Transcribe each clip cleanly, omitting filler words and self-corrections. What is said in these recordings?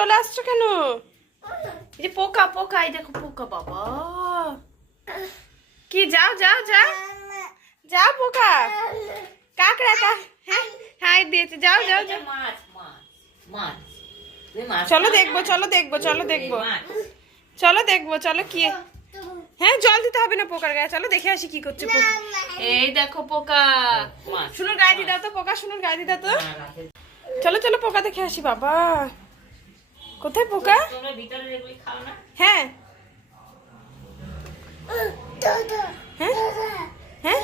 চলে আসছো কেন? এই যে পোকা পোকা, এই দেখো পোকা, বাবা কি, যাও যাও যাও যাও পোকা, কাকড়া হ্যাঁ হ্যাঁ দিয়েছে, যাও যাও যাও। চলো দেখবো চলো দেখবো চলো দেখবো চলো দেখবো চলো কি। হ্যাঁ জল দিতে হবে না পোকার গায়ে, চলো দেখে আসি কি করছে পোকা। এই দেখো পোকা, শুনুন গায়ে দিয়ে দাও তো পোকা, শুনুন গায়ে দিয়ে দাও তো। চলো চলো পোকা দেখে আসি। বাবা কোথায় পোকা? হ্যাঁ হ্যাঁ হ্যাঁ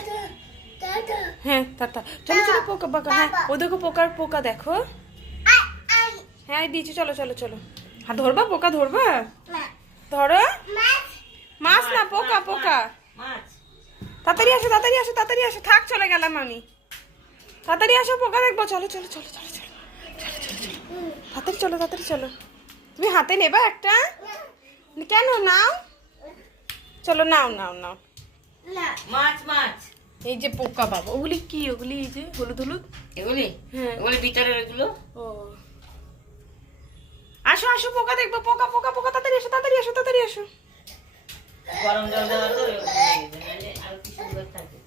হ্যাঁ টাটা, চলো চলো পোকা পোকা, হ্যাঁ ও দেখো পোকার পোকা দেখো। হ্যাঁ দিয়েছি, চলো চলো চলো। হ্যাঁ ধরবা পোকা, ধরবা, ধরো। মাছ না পোকা পোকা, তাড়াতাড়ি আসো তাড়াতাড়ি আসো তাড়াতাড়ি আসো, থাক চলে গেলাম আমি, তাড়াতাড়ি আসো পোকা দেখবো। চলো চলো চলো চলো চলো তাড়াতাড়ি চলো তাড়াতাড়ি চলো। তুমি হাতে নেবা একটা? কেন, নাও, চলো নাও নাও নাও। মাছ মাছ, এই যে পোকা বাবা, ওগুলি কি, ওগুলি এই যে হলুদ হলুদ, এগুলি হ্যাঁ ওগুলি ভিতরের এগুলো। ও আসো আসো পোকা দেখবো, পোকা পোকা পোকা, তাড়াতাড়ি আসো তাড়াতাড়ি আসো তাড়াতাড়ি আসো। গরম জল দেওয়া তো নাহলে আরো কি সুন্দর থাকে।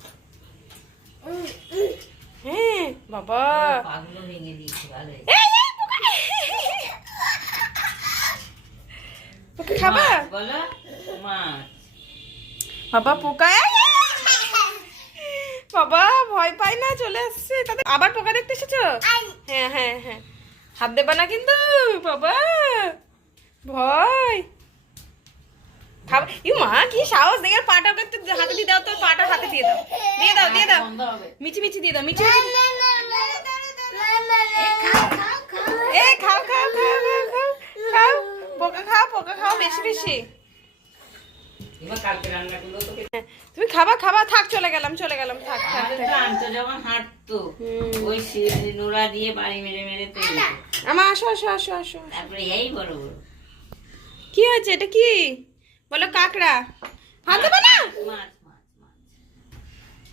হ্যাঁ বাবা, পাগুলো ভেঙে দিয়েছে, ভালো হয়েছে। এই এই পোকা, পোকা খাবা? মাছ বলো, মাছ। বাবা পোকা, বাবা ভয় পাই না, চলে আসছে তাদের। আবার পোকা দেখতে এসেছো? হ্যাঁ হ্যাঁ হ্যাঁ, হাত দেবা না কিন্তু বাবা, ভয় খাবে। ই মা কি সাহস, দেখে পাটা একটু হাতে দিয়ে দাও, তোর পাটা হাতে দিয়ে দাও, দিয়ে দাও দিয়ে দাও, বন্ধ হবে। মিচি মিচি দিয়ে দাও, মিচি মিচি। এ খাও খাও খাও খাও খাও খাও, পোকা খাও পোকা খাও বেশি বেশি। এবার কালকে রান্না করলো তোকে। তুমি খাবা খাবা, থাক চলে গেলাম চলে গেলাম, থাক থাক। আমাদের তো আনতো যখন হাঁটতো, ওই নোড়া দিয়ে বাড়ি মেরে মেরে তৈরি। আমার আসো আসো আসো আসো। তারপরে এই বড় বড় কি হয়েছে, এটা কি বলো? কাকড়া, হাত দেবে না, মাছ মাছ মাছ।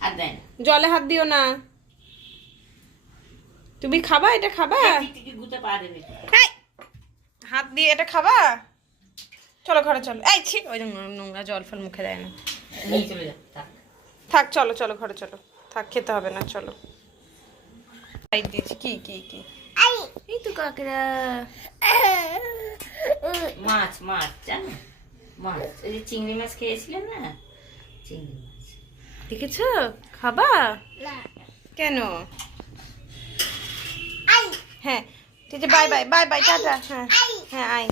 আর দেন জলে হাত দিও না। তুমি খাবা, এটা খাবা? টিকটিকি গুতে পা দেবে। এই, হাত দিয়ে এটা খাবা? চলো ঘরে চলো। এই ছি, ওই নোংরা জল ফল মুখে দেয় না। নিয়ে চলে যা, থাক। থাক চলো চলো ঘরে চলো, থাক খেতে হবে না, চলো। এই দিয়েছি, কি কি কি, এই তো কাকড়া। মাছ মাছ জানো, মাছ ওই যে চিংড়ি মাছ খেয়েছিলেন না, চিংড়ি মাছ। দেখেছো, খাবা? কেন? হ্যাঁ ঠিক আছে, bye bye bye bye, tata. হ্যাঁ হ্যাঁ আই।